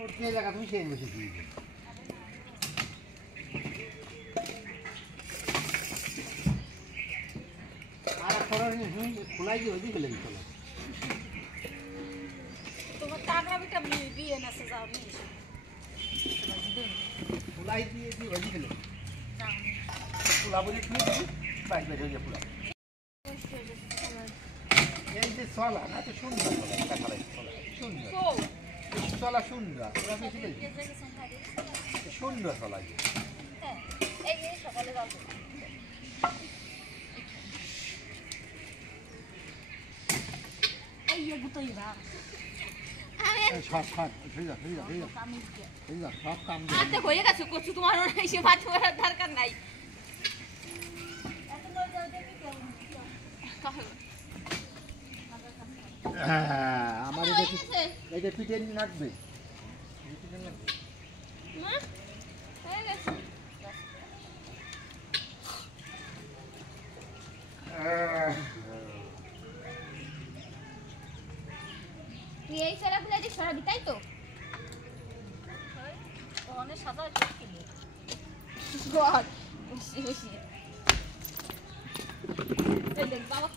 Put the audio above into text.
যে জায়গা তুমি সেই বসে দিয়ে আর খোলাই দিয়ে ওই দিকে লেগে চলো তোমার টাকাটা বিয়ে নাছে যাও নি খোলাই দিয়ে দিয়ে ওই দিকে লেগে পোলা বলে কি বাইক বের হয়ে যায় পোলা এই যে চলা না তো সুন্দর সুন্দর চলা সুন্দর সুন্দর চলা এই সকালে যাবো এই গুতোই ভাব সব সব সব কাম আতে হয়ে গেছে কচু তোমার এসে ভাত করার দরকার নাই হ্যাঁ আমার এটা পিঠে নাকবে এই ছেলেগুলো যে সরাবি তাই তো অনেক সাদা বসিয়ে বসিয়ে বাবা